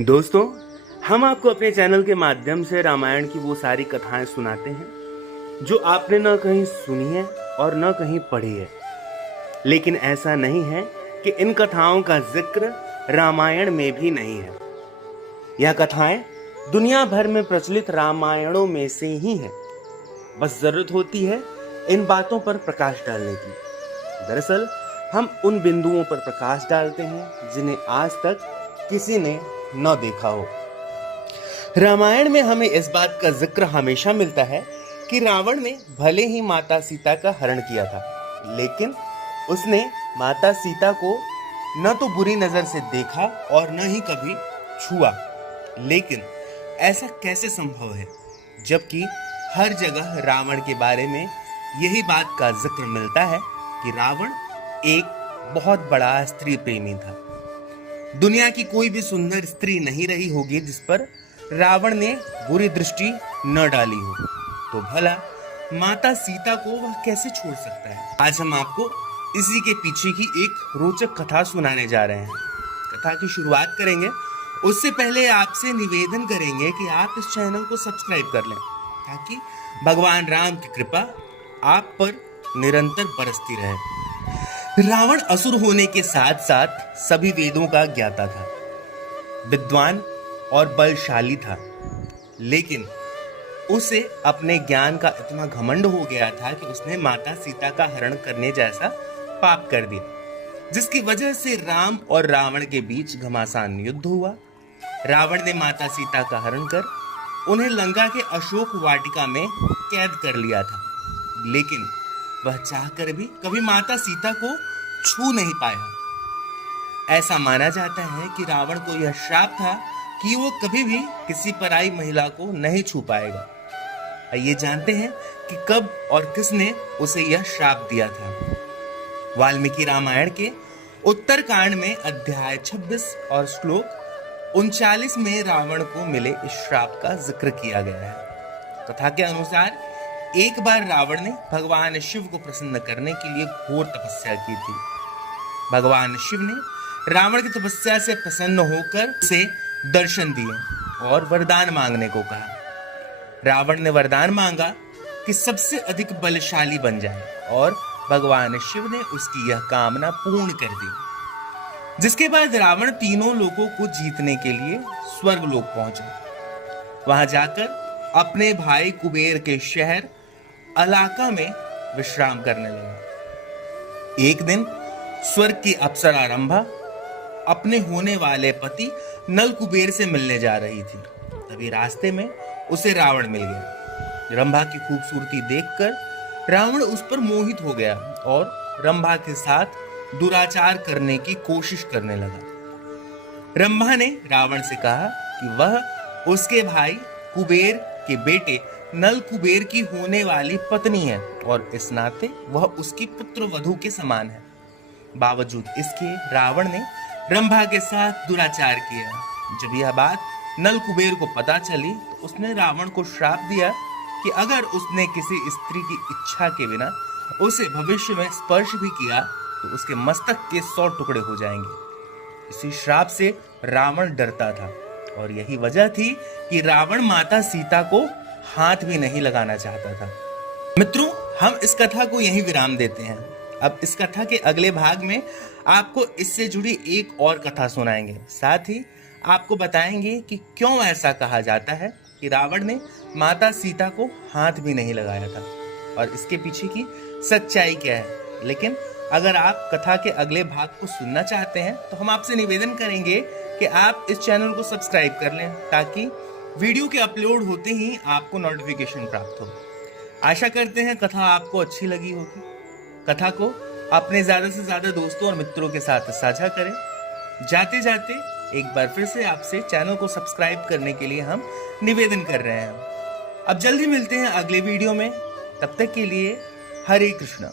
दोस्तों, हम आपको अपने चैनल के माध्यम से रामायण की वो सारी कथाएं सुनाते हैं जो आपने न कहीं सुनी है और न कहीं पढ़ी है। लेकिन ऐसा नहीं है कि इन कथाओं का जिक्र रामायण में भी नहीं है। यह कथाएं दुनिया भर में प्रचलित रामायणों में से ही हैं। बस जरूरत होती है इन बातों पर प्रकाश डालने की। दरअसल हम उन बिंदुओं पर प्रकाश डालते हैं जिन्हें आज तक किसी ने न देखा हो। रामायण में हमें इस बात का जिक्र हमेशा मिलता है कि रावण ने भले ही माता सीता का हरण किया था, लेकिन उसने माता सीता को न तो बुरी नजर से देखा और न ही कभी छुआ। लेकिन ऐसा कैसे संभव है, जबकि हर जगह रावण के बारे में यही बात का जिक्र मिलता है कि रावण एक बहुत बड़ा स्त्री प्रेमी था। दुनिया की कोई भी सुंदर स्त्री नहीं रही होगी जिस पर रावण ने बुरी दृष्टि न डाली हो, तो भला माता सीता को वह कैसे छोड़ सकता है। आज हम आपको इसी के पीछे की एक रोचक कथा सुनाने जा रहे हैं। कथा की शुरुआत करेंगे उससे पहले आपसे निवेदन करेंगे कि आप इस चैनल को सब्सक्राइब कर लें, ताकि भगवान राम की कृपा आप पर निरंतर बरसती रहे। रावण असुर होने के साथ साथ सभी वेदों का ज्ञाता था, विद्वान और बलशाली था, लेकिन उसे अपने ज्ञान का इतना घमंड हो गया था कि उसने माता सीता का हरण करने जैसा पाप कर दिया, जिसकी वजह से राम और रावण के बीच घमासान युद्ध हुआ। रावण ने माता सीता का हरण कर उन्हें लंका के अशोक वाटिका में कैद कर लिया था, लेकिन वह चाहकर भी कभी माता सीता को छू नहीं पाया। ऐसा माना जाता है कि रावण को यह श्राप था कि वो कभी भी किसी पराई महिला को नहीं छू पाएगा। आइए जानते हैं कि कब और किसने उसे यह श्राप दिया था। वाल्मीकि रामायण के उत्तरकांड में अध्याय 26 और श्लोक 39 में रावण को मिले इस श्राप का जिक्र किया गया है। कथा के अनुसार एक बार रावण ने भगवान शिव को प्रसन्न करने के लिए घोर तपस्या की थी। भगवान शिव ने रावण की तपस्या से प्रसन्न होकर उसे दर्शन दिए और वरदान मांगने को कहा। रावण ने वरदान मांगा कि सबसे अधिक बलशाली बन जाए, और भगवान शिव ने उसकी यह कामना पूर्ण कर दी। जिसके बाद रावण तीनों लोगों को जीतने के लिए स्वर्गलोक पहुंचा। वहां जाकर अपने भाई कुबेर के शहर अलाका में विश्राम करने लगा। एक दिन स्वर्ग की अप्सरा रंभा अपने होने वाले पति नल कुबेर से मिलने जा रही थी। तभी रास्ते में उसे रावण मिल गया। रंभा की खूबसूरती देखकर रावण उस पर मोहित हो गया और रंभा के साथ दुराचार करने की कोशिश करने लगा। रंभा ने रावण से कहा कि वह उसके भाई कुबेर के बेटे नल कुबेर की होने वाली पत्नी है और इस नाते वह उसकी पुत्र वधू के समान है। बावजूद इसके रावण ने रंभा के साथ दुराचार किया। जब यह बात नल कुबेर को पता चली तो उसने रावण को श्राप दिया कि अगर उसने किसी स्त्री की इच्छा के बिना उसे भविष्य में स्पर्श भी किया तो उसके मस्तक के 100 टुकड़े हो जाएंगे। इसी श्राप से रावण डरता था, और यही वजह थी कि रावण माता सीता को हाथ भी नहीं लगाना चाहता था। मित्रों, हम इस कथा को यहीं विराम देते हैं। अब इस कथा के अगले भाग में आपको इससे जुड़ी एक और कथा सुनाएंगे। साथ ही आपको बताएंगे कि क्यों ऐसा कहा जाता है कि रावण ने माता सीता को हाथ भी नहीं लगाया था और इसके पीछे की सच्चाई क्या है। लेकिन अगर आप कथा के अगले भाग को सुनना चाहते हैं तो हम आपसे निवेदन करेंगे कि आप इस चैनल को सब्सक्राइब कर लें, ताकि वीडियो के अपलोड होते ही आपको नोटिफिकेशन प्राप्त हो। आशा करते हैं कथा आपको अच्छी लगी होगी। कथा को अपने ज्यादा से ज्यादा दोस्तों और मित्रों के साथ साझा करें। जाते जाते एक बार फिर से आपसे चैनल को सब्सक्राइब करने के लिए हम निवेदन कर रहे हैं। अब जल्दी मिलते हैं अगले वीडियो में। तब तक के लिए हरे कृष्णा।